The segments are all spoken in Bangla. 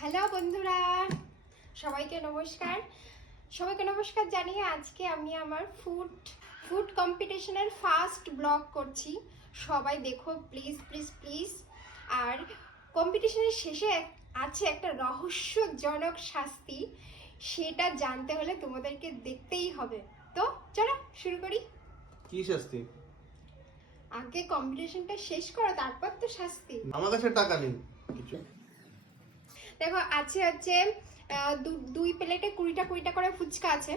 হ্যালো বন্ধুরা, সবাইকে নমস্কার জানিয়ে আজকে আমি আমার ফুড কম্পিটিশনের ফার্স্ট ব্লগ করছি। সবাই দেখো প্লিজ প্লিজ প্লিজ। আর কম্পিটিশনের শেষে আছে একটা রহস্যজনক শাস্তি, সেটা জানতে হলে তোমাদেরকে দেখতেই হবে। তো চলো শুরু করি। কি শাস্তি? আগে কম্পিটিশনটা শেষ করো, তারপর তো শাস্তি। আমার কাছে টাকা নেই কিছু। দেখো আছে হচ্ছে দুই প্লেটে 20টা করে ফুচকা আছে,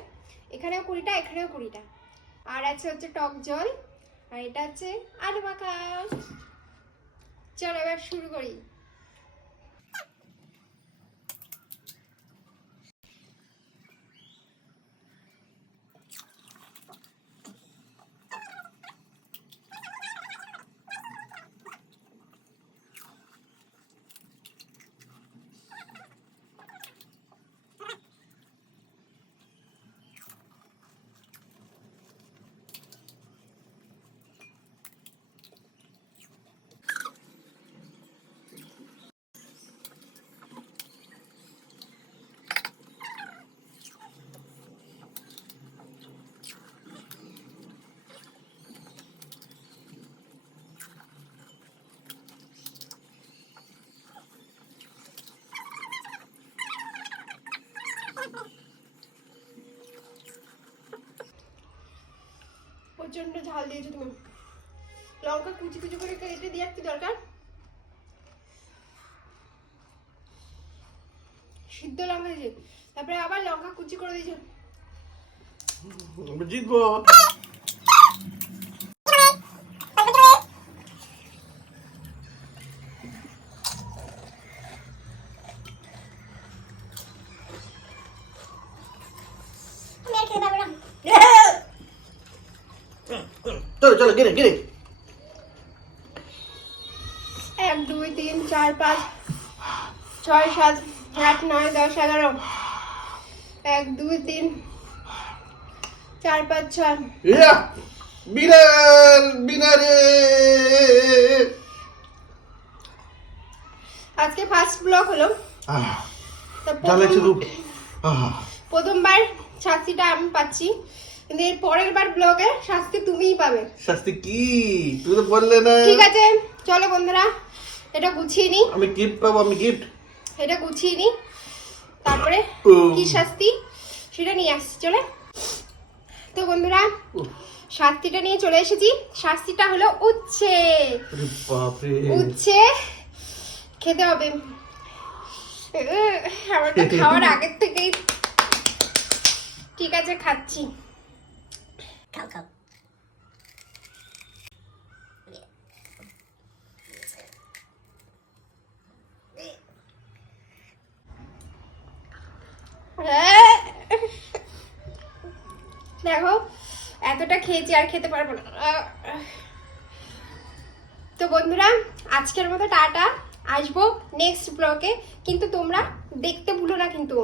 এখানেও 20টা এখানেও 20টা, আর আছে হচ্ছে টক জল, আর এটা হচ্ছে আলু মাখা। চলো এবার শুরু করি। প্রচন্ড ঝাল দিয়েছো তুমি। লঙ্কা কুচি কুচি করে কেটে দেওয়ার কি দরকার? সিদ্ধ লঙ্কা দিয়েছে, তারপরে আবার লঙ্কা কুচি করে দিয়েছে। জিতবো। চলো চলো গিরে গিরে। 1 2 3 4 5 6 7 8 9 10 11। 1 2 3 4 5 6। ইয়া বিনার বিনারে। আজকে ফার্স্ট ব্লগ হলো, তা জ্বালাইছে তো। প্রথমবার শাস্তিটা আমি পাচ্ছি, কিন্তু এর পরের বার ব্লগে শাস্তি তুমিই পাবে। শাস্তি কি? তুই তো বললে না। ঠিক আছে চলো বন্ধুরা, এটা গুছিয়ে নি। আমি গিফট পাবো, আমি গিফট। এটা গুছিয়ে নি, তারপরে কি শাস্তি সেটা নিয়ে আসছি। চলে তো বন্ধুরা, শাস্তিটা নিয়ে চলে এসেছি। শাস্তিটা হলো উচ্ছে। বাপরে, উচ্ছে খেতে হবে। আমার তো খাওয়ার আগের থেকেই। ঠিক আছে খাচ্ছি। খাও খাও। দেখো এতটা খেয়েছি, আর খেতে পারবো না। তো বন্ধুরা আজকের মতো টাটা, আসবো নেক্সট ব্লগে, কিন্তু তোমরা দেখতে ভুলো না কিন্তু।